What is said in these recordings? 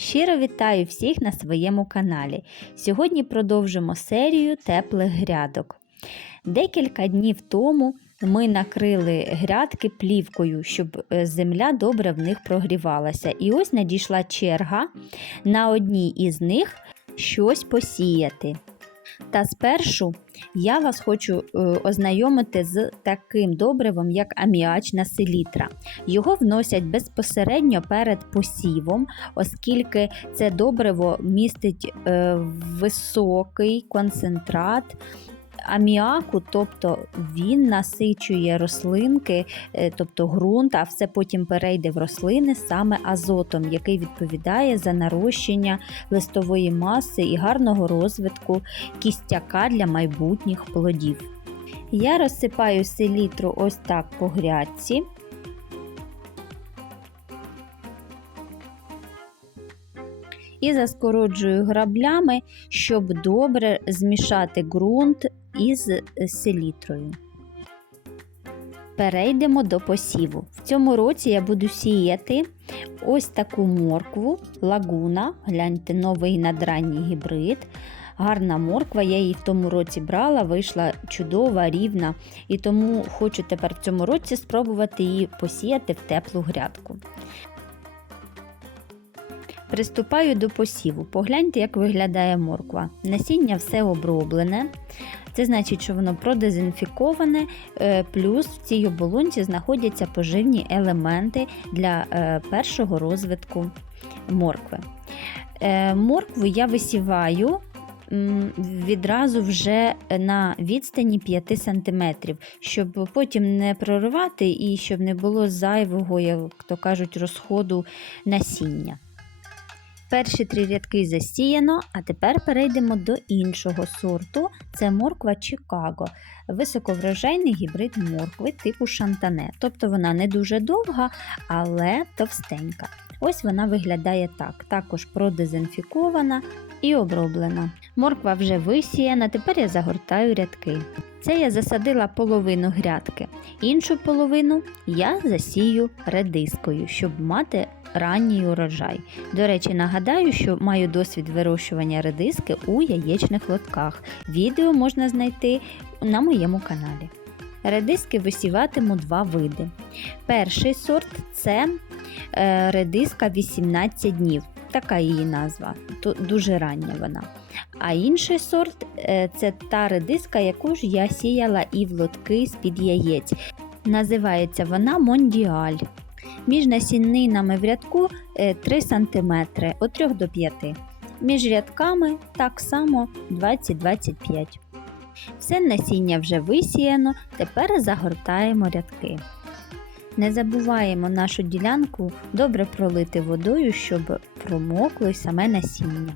Щиро вітаю всіх на своєму каналі. Сьогодні продовжимо серію теплих грядок. Декілька днів тому ми накрили грядки плівкою, щоб е, земля добре в них прогрівалася. І ось надійшла черга на одній із них щось посіяти. Та спершу я вас хочу е, ознайомити з таким добривом, як аміачна селітра. Його вносять безпосередньо перед посівом, оскільки це добриво містить е, високий концентрат. Аміаку, тобто він насичує рослинки, е, тобто ґрунт, а все потім перейде в рослини саме азотом, який відповідає за нарощення листової маси і гарного розвитку кістяка для майбутніх плодів. Я розсипаю селітру ось так по грядці. І заскороджую граблями, щоб добре змішати ґрунт із селітрою. Перейдемо до посіву. В цьому році я буду сіяти ось таку моркву, лагуна. Гляньте, новий надранній гібрид. Гарна морква, я її в тому році брала, вийшла чудова, рівна, і тому хочу тепер в цьому році спробувати її посіяти в теплу грядку. Приступаю до посіву. Погляньте, як виглядає морква. Насіння все оброблене. Це значить, що воно продезінфіковане, е, плюс в цій оболонці знаходяться поживні елементи для е, першого розвитку моркви. Е, моркву я висіваю відразу вже на відстані 5 см, щоб потім не проривати і щоб не було зайвого, як то кажуть, розходу насіння. Перші три рядки засіяно, а тепер перейдемо до іншого сорту. Це морква Чикаго, високоврожайний гібрид моркви типу шантане. Тобто вона не дуже довга, але товстенька. Ось вона виглядає так, також продезінфікована і оброблена. Морква вже висіяна, тепер я загортаю рядки. Це я засадила половину грядки, іншу половину я засію редискою, щоб мати ранній урожай. До речі, нагадаю, що маю досвід вирощування редиски у яєчних лотках. Відео можна знайти на моєму каналі. Редиски висіватиму два види. Перший сорт це редиска 18 днів, така її назва, то дуже рання вона. А інший сорт е, це та редиска, яку ж я сіяла і в лотки з-під яєць. Називається вона Мондіаль. Між насінинами в рядку 3 см від 3 до 5 Між рядками так само 20-25 Все насіння вже висіяно, тепер загортаємо рядки. Не забуваємо нашу ділянку добре пролити водою, щоб промокло й саме насіння.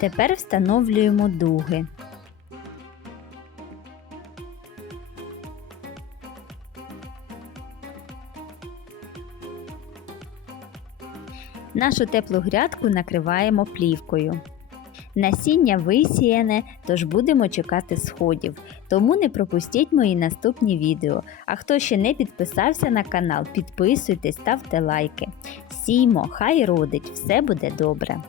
Тепер встановлюємо дуги. Нашу теплу грядку накриваємо плівкою. Насіння висіяне, тож будемо чекати сходів. Тому не пропустіть мої наступні відео. А хто ще не підписався на канал, підписуйтесь, ставте лайки. Сіймо, хай родить, все буде добре.